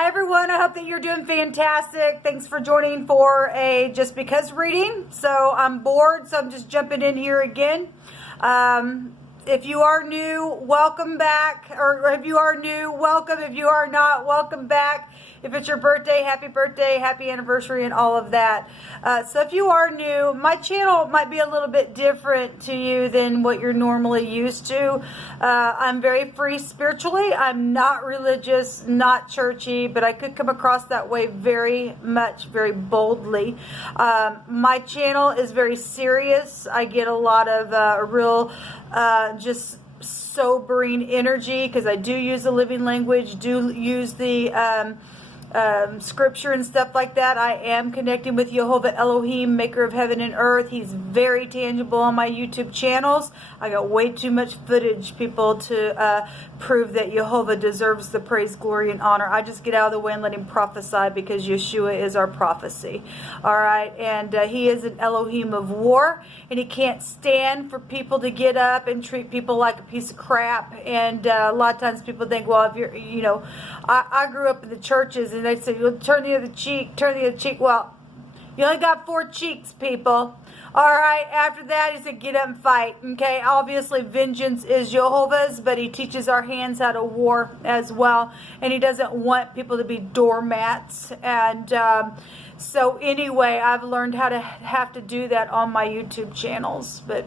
Hi everyone, I hope that you're doing fantastic. Thanks for joining for a Just Because reading. So I'm bored, so I'm just jumping in here again. If you are new, welcome back. Or if you are new, welcome. If you are not, welcome back. If it's your birthday, happy anniversary, and all of that. So if you are new, my channel might be a little bit different to you than what you're normally used to. I'm very free spiritually. I'm not religious, not churchy, but I could come across that way very boldly. My channel is very serious. I get a lot of real just sobering energy because I do use the living language, do use the scripture and stuff like that. I am connecting with Jehovah Elohim, maker of heaven and earth. He's very tangible on my YouTube channels. I got way too much footage, people, to prove that Jehovah deserves the praise, glory, and honor. I just get out of the way and let him prophesy because Yeshua is our prophecy. All right, and he is an Elohim of war, and he can't stand for people to get up and treat people like a piece of crap. And a lot of times people think, well, if you're, you know, I grew up in the churches, and they'd say, well, turn the other cheek, turn the other cheek. Well, you only got 4 cheeks, people. All right, after that, he said, get up and fight. Okay, obviously, vengeance is Jehovah's, but he teaches our hands how to war as well. And he doesn't want people to be doormats. And so anyway, I've learned how to have to do that on my YouTube channels. But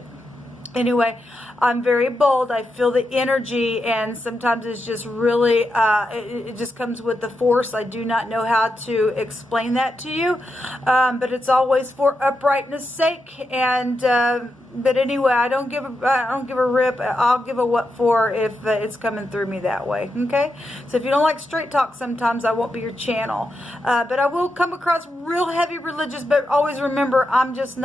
anyway, I'm very bold. I feel the energy, and sometimes it's just really, it just comes with the force. I do not know how to explain that to you, but it's always for uprightness' sake. And but anyway, I don't give a rip. I'll give a what for if it's coming through me that way. Okay, so if you don't like straight talk, sometimes I won't be your channel, but I will come across real heavy religious. But always remember, I'm just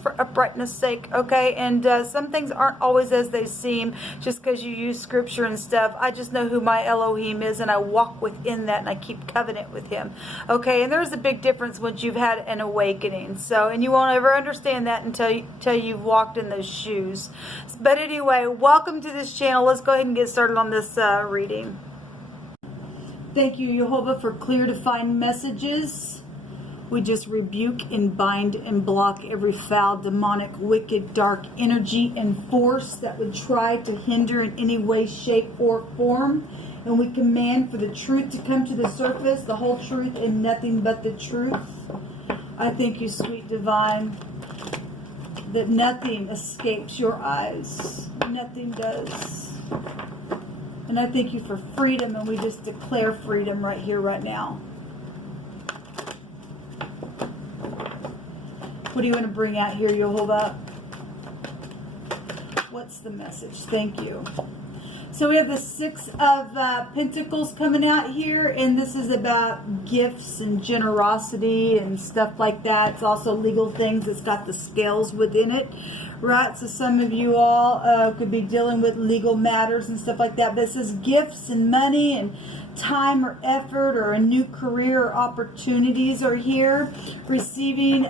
for uprightness' sake. Okay, and some things aren't always as they seem just because you use scripture and stuff. I just know who my Elohim is, and I walk within that, and I keep covenant with him. Okay, and there's a big difference once you've had an awakening. So, and you won't ever understand that until you've walked in those shoes. But anyway, welcome to this channel. Let's go ahead and get started on this reading. Thank you, Jehovah, for clear, defined messages. We just rebuke and bind and block every foul, demonic, wicked, dark energy and force that would try to hinder in any way, shape, or form. And we command for the truth to come to the surface, the whole truth and nothing but the truth. I thank you, sweet divine, that nothing escapes your eyes. Nothing does. And I thank you for freedom, and we just declare freedom right here, right now. What do you want to bring out here, Jehovah? What's the message? Thank you. So we have the 6 of Pentacles coming out here, and this is about gifts and generosity and stuff like that. It's also legal things. It's got the scales within it, right? So some of you all could be dealing with legal matters and stuff like that. But it says gifts and money and time or effort or a new career or opportunities are here. Receiving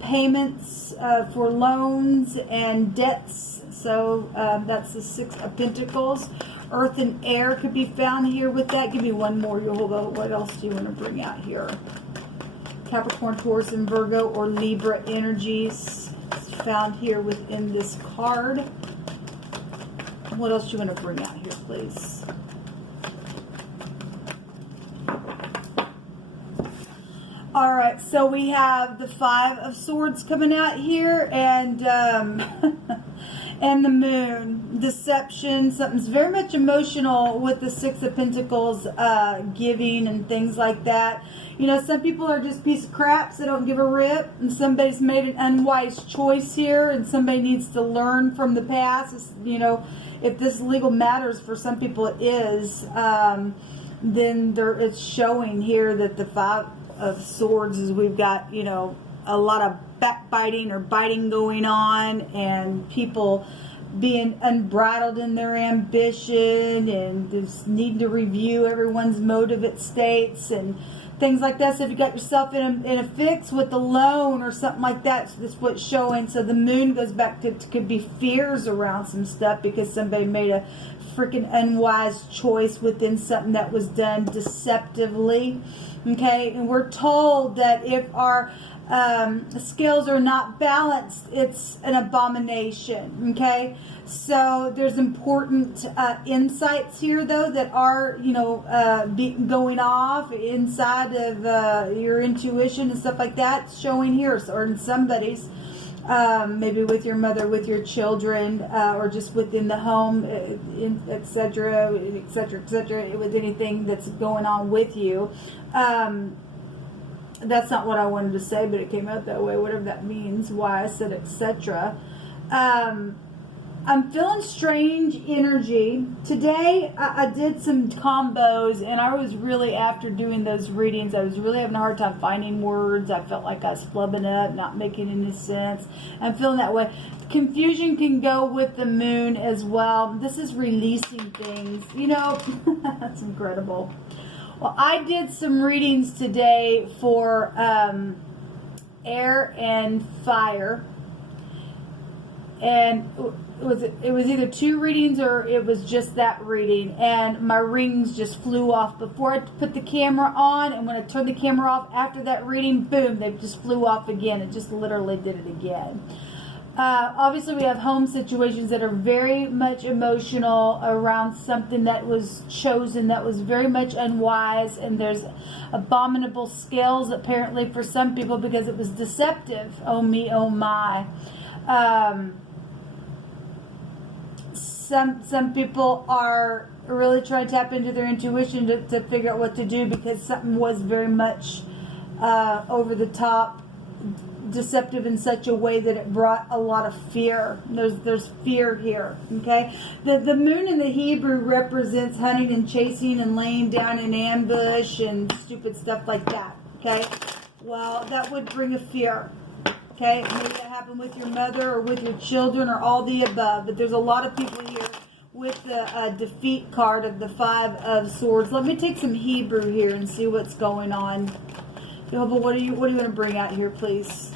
payments for loans and debts. So that's the 6 of Pentacles. Earth and air could be found here with that. Give me one more, Jehovah. What else do you want to bring out here? Capricorn, Taurus, and Virgo or Libra energies found here within this card. What else do you want to bring out here, please? All right, so we have the 5 of Swords coming out here, and and the Moon. Deception. Something's very much emotional with the 6 of Pentacles, giving and things like that. You know, some people are just piece of craps. They don't give a rip, and somebody's made an unwise choice here, and somebody needs to learn from the past. It's, you know, if this legal matters for some people, it is. Then it's showing here that the 5 of Swords is we've got, you know, a lot of backbiting or biting going on, and people being unbridled in their ambition, and just need to review everyone's motive states and things like that. So if you got yourself in a fix with the loan or something like that, so that's what's showing. So the Moon goes back to could be fears around some stuff because somebody made a freaking unwise choice within something that was done deceptively. Okay, and we're told that if our scales are not balanced, it's an abomination. Okay, so there's important insights here, though, that are, you know, going off inside of your intuition and stuff like that, showing here, or in somebody's. Maybe with your mother, with your children, or just within the home, etc., etc., etc., with anything that's going on with you. That's not what I wanted to say, but it came out that way, whatever that means, why I said etc. I'm feeling strange energy. Today, I did some combos, and I was really, after doing those readings, I was really having a hard time finding words. I felt like I was flubbing up, not making any sense. I'm feeling that way. Confusion can go with the moon as well. This is releasing things. You know, that's incredible. Well, I did some readings today for air and fire. And it was either 2 readings or it was just that reading, and my rings just flew off before I put the camera on, and when I turned the camera off after that reading, boom, they just flew off again. It just literally did it again. Obviously, we have home situations that are very much emotional around something that was chosen that was very much unwise, and there's abominable scales apparently for some people because it was deceptive. Oh me, oh my. Some people are really trying to tap into their intuition to figure out what to do because something was very much over the top, deceptive in such a way that it brought a lot of fear. There's fear here. Okay, the moon in the Hebrew represents hunting and chasing and laying down in ambush and stupid stuff like that. Okay, well, that would bring a fear. Okay, maybe that happened with your mother or with your children or all the above. But there's a lot of people here with the defeat card of the 5 of Swords. Let me take some Hebrew here and see what's going on. Jehovah, what do you want to bring out here, please?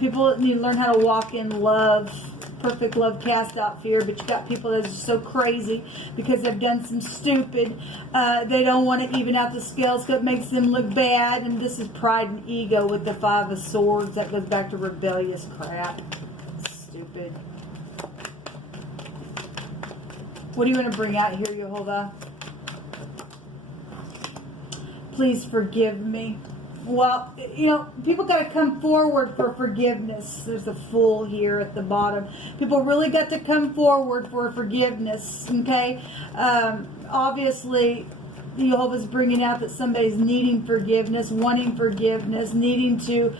People need to learn how to walk in love. Perfect love cast out fear, but you got people that are so crazy because they've done some stupid. They don't want to even out the scales because it makes them look bad. And this is pride and ego with the 5 of Swords. That goes back to rebellious crap. Stupid. What do you want to bring out here, Jehovah? Please forgive me. Well, you know, people got to come forward for forgiveness. There's a Fool here at the bottom. People really got to come forward for forgiveness, okay? Obviously, Jehovah's bringing out that somebody's needing forgiveness, wanting forgiveness, needing to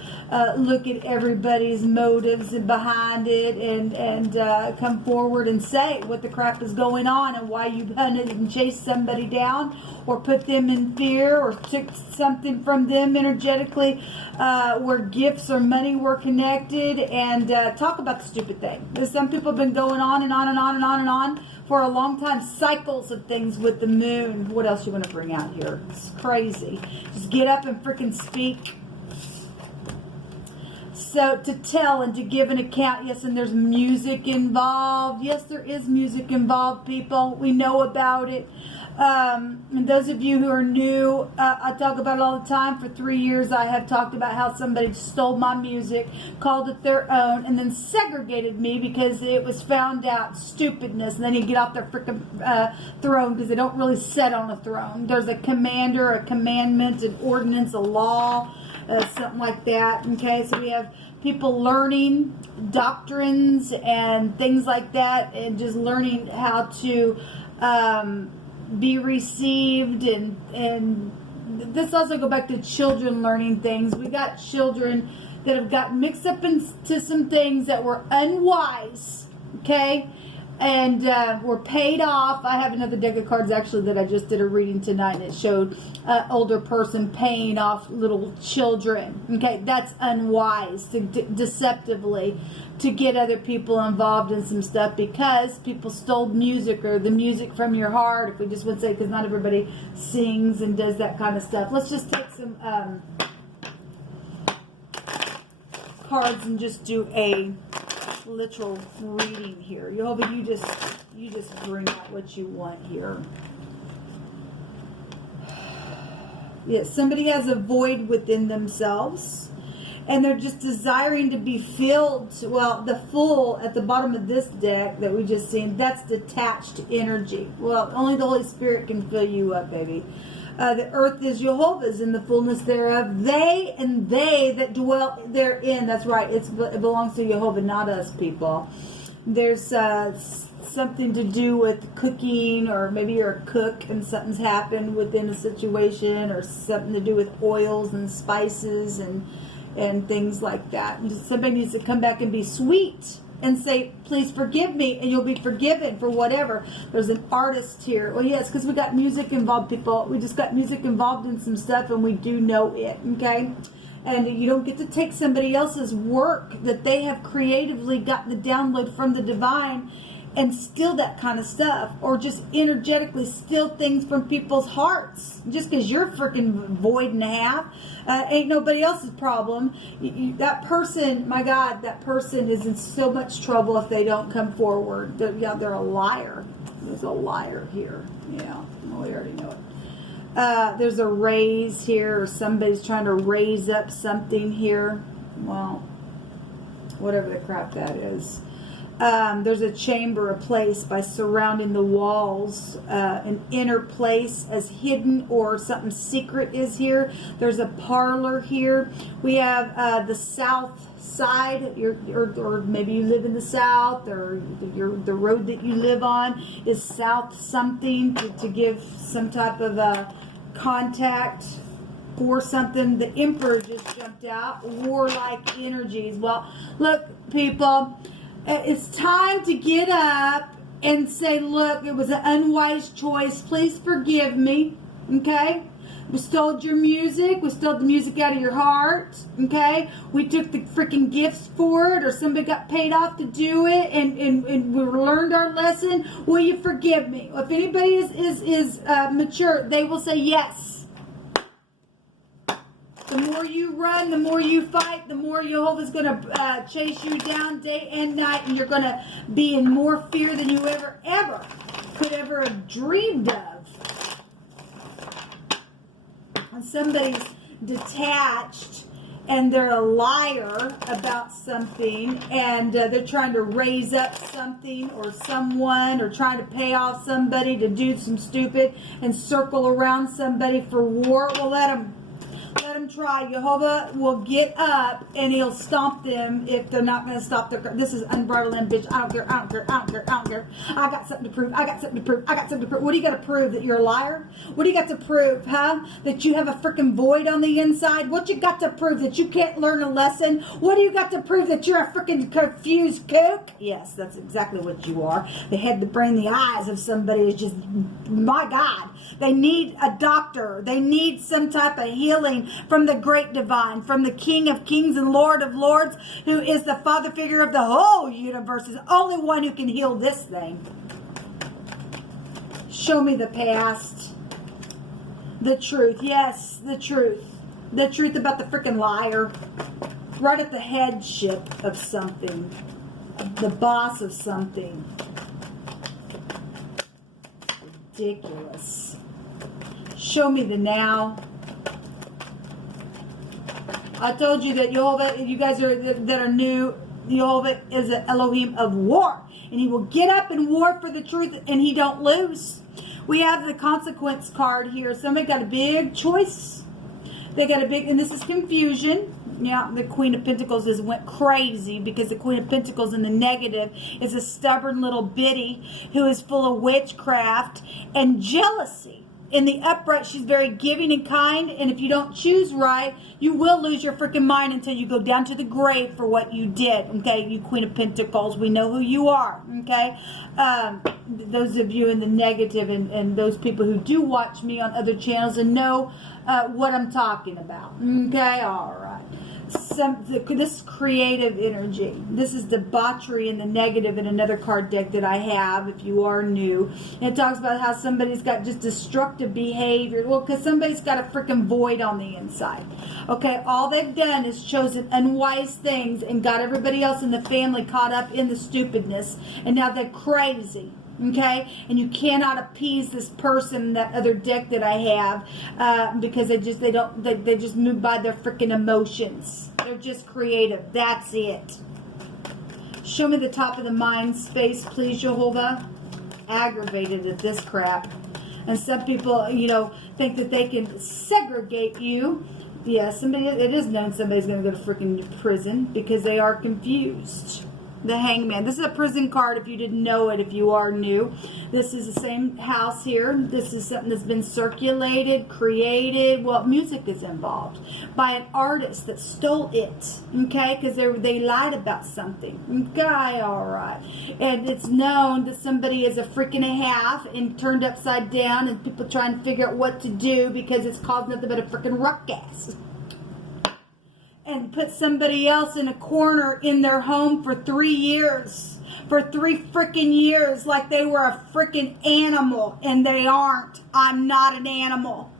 look at everybody's motives and behind it and come forward and say what the crap is going on and why you hunted and chased somebody down or put them in fear or took something from them energetically where gifts or money were connected, and talk about the stupid thing. Some people have been going on and on and on and on and on for a long time, cycles of things with the moon. What else you want to bring out here? It's crazy. Just get up and freaking speak. So to tell and to give an account, yes, and there's music involved. Yes, there is music involved, people. We know about it. And those of you who are new, I talk about it all the time. For 3 years, I have talked about how somebody stole my music, called it their own, and then segregated me because it was found out stupidness. And then you get off their freaking throne because they don't really sit on a throne. There's a commander, a commandment, an ordinance, a law, something like that. Okay, so we have people learning doctrines and things like that, and just learning how to be received, and this also go back to children learning things. We got children that have gotten mixed up into some things that were unwise, okay, and were paid off. I have another deck of cards actually that I just did a reading tonight, and it showed an older person paying off little children. Okay, that's unwise, to deceptively to get other people involved in some stuff because people stole music or the music from your heart. If we just would say, because not everybody sings and does that kind of stuff. Let's just take some cards and just do a literal reading here. Jehovah, you just bring out what you want here. Yes, somebody has a void within themselves, and they're just desiring to be filled. Well, the Fool at the bottom of this deck that we just seen, that's detached energy. Well, only the Holy Spirit can fill you up, baby. The earth is Jehovah's and the fullness thereof. They and they that dwell therein. That's right. It belongs to Jehovah, not us, people. There's something to do with cooking, or maybe you're a cook and something's happened within a situation, or something to do with oils and spices and things like that. And somebody needs to come back and be sweet and say, please forgive me, and you'll be forgiven for whatever. There's an artist here. Well, yes, because we got music involved, people. We just got music involved in some stuff, and we do know it, okay? And you don't get to take somebody else's work that they have creatively gotten the download from the divine and steal that kind of stuff, or just energetically steal things from people's hearts. Just because you're freaking void and a half, ain't nobody else's problem. That person, my God, that person is in so much trouble if they don't come forward. They're a liar. There's a liar here. Yeah, well, we already know it. There's a raise here, or somebody's trying to raise up something here. Well, whatever the crap that is. There's a chamber, a place by surrounding the walls, an inner place as hidden or something secret is here. There's a parlor here. We have the south side, or maybe you live in the south, or the road that you live on is south something to give some type of contact for something. The Emperor just jumped out. Warlike energies. Well, look, people, it's time to get up and say, look, it was an unwise choice. Please forgive me. Okay? We stole your music. We stole the music out of your heart. Okay? We took the freaking gifts for it, or somebody got paid off to do it, and we learned our lesson. Will you forgive me? If anybody is mature, they will say yes. The more you run, the more you fight, the more Jehovah's going to chase you down day and night, and you're going to be in more fear than you ever could ever have dreamed of. And somebody's detached, and they're a liar about something, and they're trying to raise up something or someone, or trying to pay off somebody to do some stupid and circle around somebody for war. Well, let them try. Jehovah will get up and he'll stomp them if they're not going to stop their. This is unbridled ambition. I don't care. I don't care. I don't care. I don't care. I got something to prove. I got something to prove. I got something to prove. What do you got to prove? That you're a liar? What do you got to prove, huh? That you have a freaking void on the inside? What you got to prove? That you can't learn a lesson? What do you got to prove? That you're a freaking confused kook? Yes, that's exactly what you are. The head, the brain, the eyes of somebody is just, my God. They need a doctor. They need some type of healing from the great divine, from the King of Kings and Lord of Lords, who is the father figure of the whole universe, is the only one who can heal this thing. Show me the past. The truth. Yes, the truth. The truth about the freaking liar. Right at the headship of something. The boss of something. Ridiculous. Show me the now. I told you that Jehovah, you guys that are new, Jehovah is an Elohim of war. And he will get up and war for the truth, and he don't lose. We have the consequence card here. Somebody got a big choice. They got a big, and this is confusion. Yeah, the Queen of Pentacles went crazy, because the Queen of Pentacles in the negative is a stubborn little biddy who is full of witchcraft and jealousy. In the upright, she's very giving and kind, and if you don't choose right, you will lose your freaking mind until you go down to the grave for what you did, okay? You Queen of Pentacles, we know who you are, okay? Those of you in the negative, and those people who do watch me on other channels and know what I'm talking about, okay? All right. this creative energy. This is debauchery in the negative in another card deck that I have, if you are new. And it talks about how somebody's got just destructive behavior. Well, because somebody's got a freaking void on the inside. Okay, all they've done is chosen unwise things and got everybody else in the family caught up in the stupidness. And now they're crazy. Okay, and you cannot appease this person, that other deck that I have, because they just move by their freaking emotions. They're just creative. That's it. Show me the top of the mind space, please, Jehovah. Aggravated at this crap. And some people, you know, think that they can segregate you. Yeah, it is known somebody's going to go to freaking prison because they are confused. The Hangman. This is a prison card if you didn't know it, if you are new. This is the same house here. This is something that's been circulated, created. Well, music is involved by an artist that stole it. Okay? Because they lied about something. Okay, alright. And it's known that somebody is a freak and a half and turned upside down and people trying to figure out what to do because it's caused nothing but a freaking ruckus. And put somebody else in a corner in their home for 3 years. For 3 freaking years, like they were a freaking animal. And they aren't. I'm not an animal.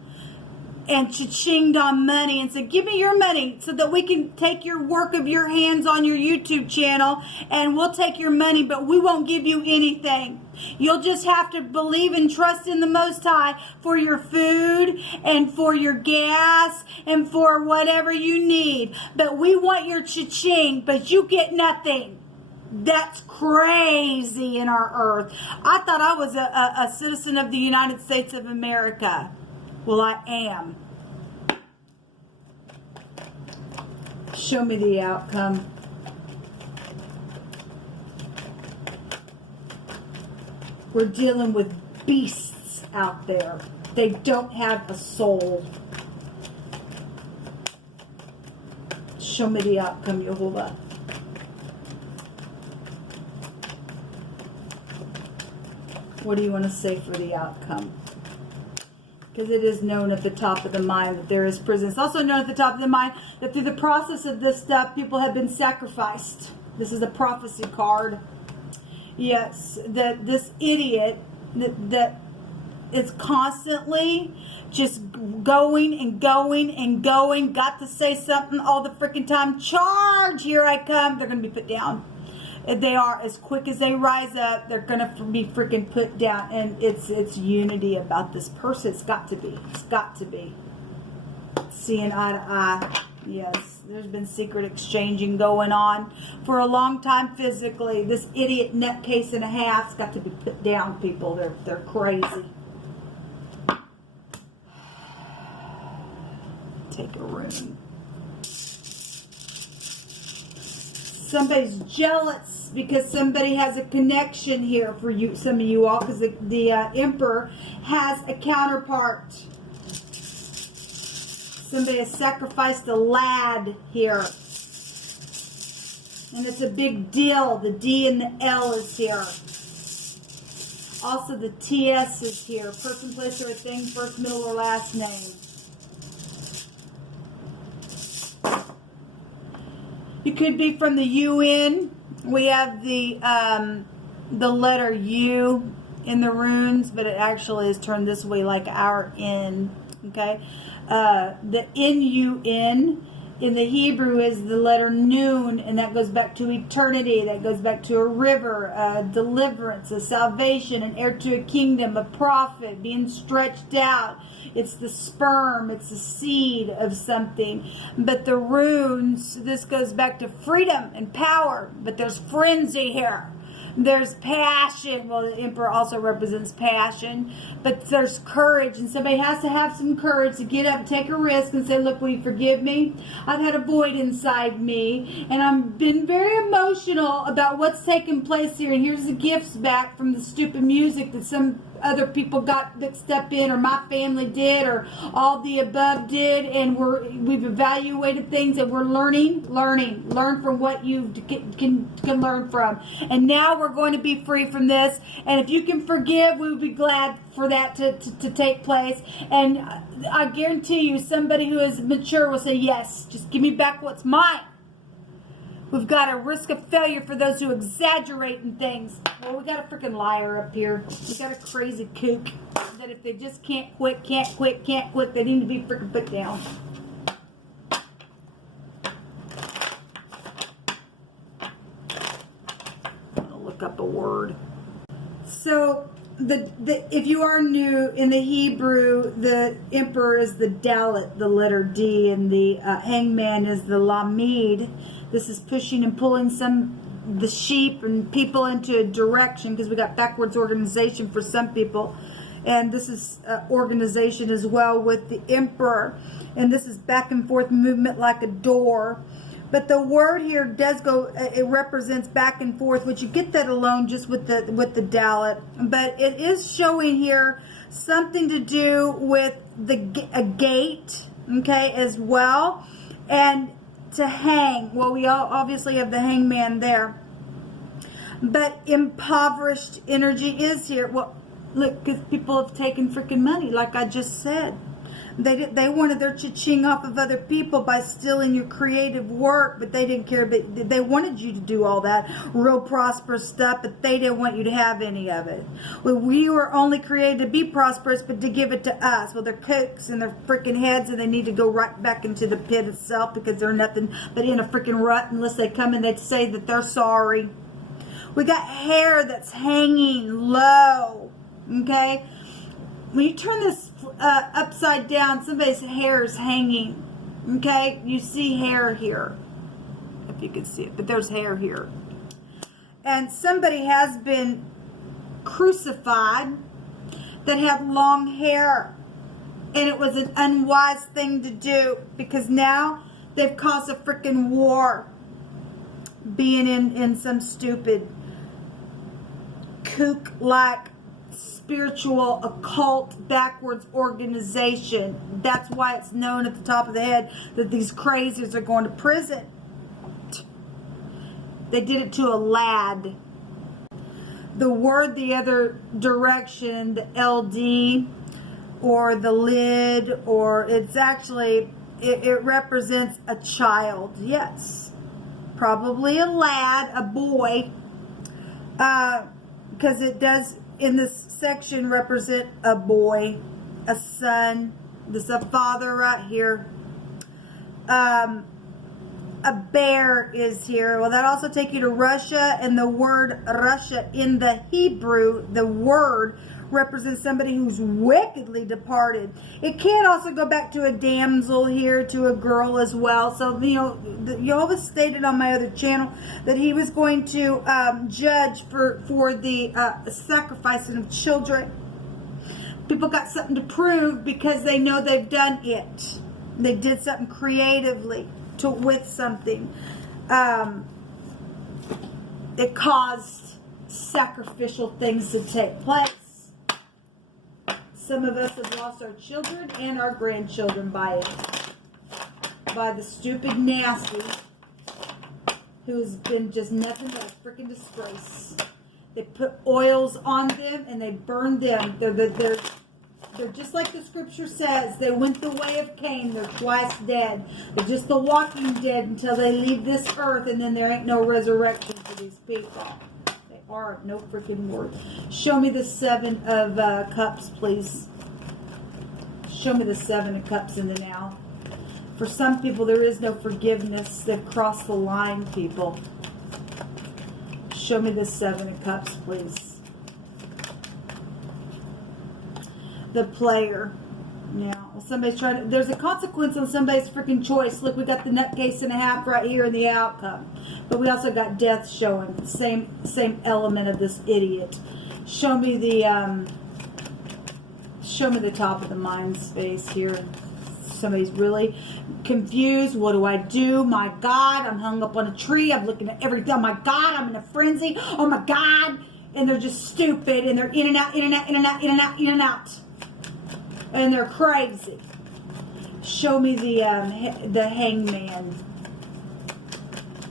And cha-chinged on money and said, give me your money so that we can take your work of your hands on your YouTube channel and we'll take your money, but we won't give you anything. You'll just have to believe and trust in the Most High for your food and for your gas and for whatever you need. But we want your cha-ching, but you get nothing. That's crazy in our earth. I thought I was a citizen of the United States of America. Well, I am. Show me the outcome. We're dealing with beasts out there. They don't have a soul. Show me the outcome, Jehovah. What do you want to say for the outcome? Because it is known at the top of the mind that there is prison. It's also known at the top of the mind that through the process of this stuff, people have been sacrificed. This is a prophecy card. Yes, that this idiot that is constantly just going and going and going, got to say something all the freaking time. Charge, here I come. They're going to be put down. They are, as quick as they rise up, they're going to be freaking put down. And it's unity about this person. It's got to be. It's got to be. Seeing eye to eye. Yes, there's been secret exchanging going on for a long time physically. This idiot nutcase and a half's got to be put down, people. They're crazy. Take a room. Somebody's jealous because somebody has a connection here for you, some of you all, because the Emperor has a counterpart. Somebody has sacrificed a lad here. And it's a big deal. The D and the L is here. Also the TS is here. Person, place, or a thing, first, middle, or last name. You could be from the UN. We have the letter U in the runes, but it actually is turned this way like our N. Okay? The N-U-N in the Hebrew is the letter Nun, and that goes back to eternity. That goes back to a river, a deliverance, a salvation, an heir to a kingdom, a prophet, being stretched out. It's the sperm, it's the seed of something. But the runes, this goes back to freedom and power. But there's frenzy here. There's passion. Well, the Emperor also represents passion. But there's courage. And somebody has to have some courage to get up and take a risk and say, look, will you forgive me? I've had a void inside me. And I've been very emotional about what's taking place here. And here's the gifts back from the stupid music that some other people got mixed up in, or my family did, or all the above did, and we've evaluated things, and we're learn from what you can learn from. And now we're going to be free from this. And if you can forgive, we would be glad for that to take place. And I guarantee you, somebody who is mature will say, yes, just give me back what's mine. We've got a risk of failure for those who exaggerate in things. Well, we got a freaking liar up here. We got a crazy kook that if they just can't quit, they need to be freaking put down. I'm gonna look up a word. So if you are new in the Hebrew, the emperor is the Dalet, the letter D, and the hangman is the Lamed. This is pushing and pulling the sheep and people into a direction, because we got backwards organization for some people. And this is organization as well with the emperor. And this is back and forth movement like a door. But the word here does go, it represents back and forth, which you get that alone just with the Dalet. But it is showing here something to do with a gate, okay, as well. And to hang. Well, we all obviously have the hangman there. But impoverished energy is here. Well, look, because people have taken freaking money, like I just said. They wanted their cha-ching off of other people by stealing your creative work, but they didn't care. But they wanted you to do all that real prosperous stuff, but they didn't want you to have any of it. Well, we were only created to be prosperous, but to give it to us. Well, they're cooks in their freaking heads, and they need to go right back into the pit itself, because they're nothing but in a freaking rut unless they come and they say that they're sorry. We got hair that's hanging low, okay? When you turn this upside down, somebody's hair is hanging, okay? You see hair here, if you can see it, but there's hair here. And somebody has been crucified that had long hair, and it was an unwise thing to do, because now they've caused a freaking war, being in some stupid kook-like spiritual occult backwards organization. That's why it's known at the top of the head that these crazies are going to prison. They did it to a lad. The word the other direction, the LD or the lid, or it's actually, it represents a child. Yes, probably a lad, a boy, because it does in this section represent a boy, a son. This is a father right here. A bear is here. Well, that also take you to Russia, and the word Russia in the Hebrew, the word represents somebody who's wickedly departed. It can also go back to a damsel here, to a girl as well. So, you know, Jehovah stated on my other channel that he was going to judge for the sacrificing of children. People got something to prove because they know they've done it. They did something creatively with something. It caused sacrificial things to take place. Some of us have lost our children and our grandchildren by it. By the stupid nasty who's been just nothing but a freaking disgrace. They put oils on them and they burn them. They're just like the scripture says. They went the way of Cain. They're twice dead. They're just the walking dead until they leave this earth, and then there ain't no resurrection for these people. Are no freaking word. Show me the 7 of cups, please. Show me the 7 of cups in the now. For some people, there is no forgiveness. They've crossed the line, people. Show me the 7 of cups, please. The player. Now, somebody's trying to, there's a consequence on somebody's freaking choice. Look, we got the nutcase and a half right here in the outcome. But we also got death showing. Same element of this idiot. Show me the top of the mind space here. Somebody's really confused. What do I do? My God, I'm hung up on a tree. I'm looking at everything. Oh my God, I'm in a frenzy. Oh my God. and they're just stupid, and they're in and out, in and out, in and out, in and out, in and out, and they're crazy. Show me the hangman.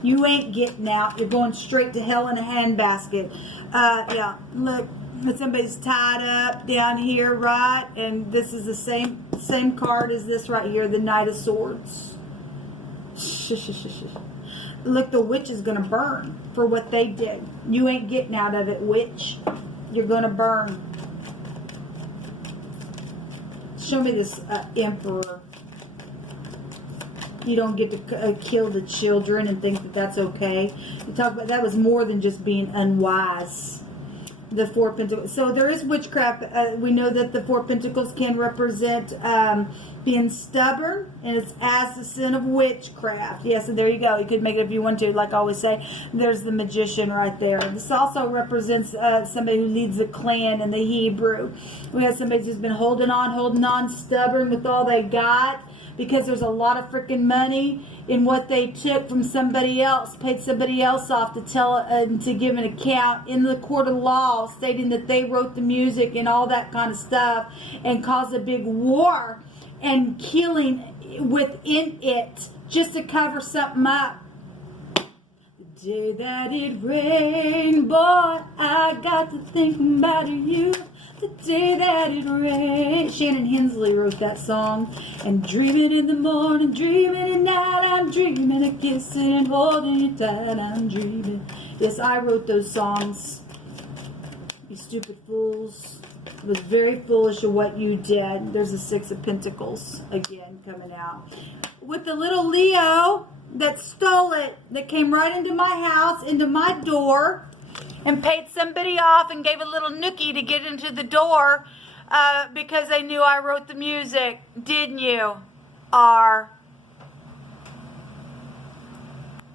You ain't getting out. You're going straight to hell in a handbasket. Yeah, look, somebody's tied up down here, right? And this is the same card as this right here, the Knight of Swords. Look, the witch is going to burn for what they did. You ain't getting out of it, witch. You're going to burn. Show me this emperor. You don't get to kill the children and think that that's okay. You talk about that was more than just being unwise. The Four of Pentacles. So there is witchcraft. We know that the Four of Pentacles can represent being stubborn, and it's as the sin of witchcraft. Yeah, so there you go. You could make it if you want to. Like I always say, there's the magician right there. This also represents somebody who leads a clan in the Hebrew. We have somebody who's been holding on, stubborn with all they got, because there's a lot of freaking money in what they took from somebody else, paid somebody else off to give an account in the court of law, stating that they wrote the music and all that kind of stuff, and caused a big war and killing within it just to cover something up. The day that it rained, boy, I got to thinking about you. The day that it rained. Shannon Hensley wrote that song. And dreaming in the morning, dreaming at night, I'm dreaming of kissing and holding you tight, I'm dreaming. Yes, I wrote those songs. You stupid fools. It was very foolish of what you did. There's the Six of Pentacles again coming out. With the little Leo that stole it, that came right into my house, into my door, and paid somebody off and gave a little nookie to get into the door because they knew I wrote the music. Didn't you? Are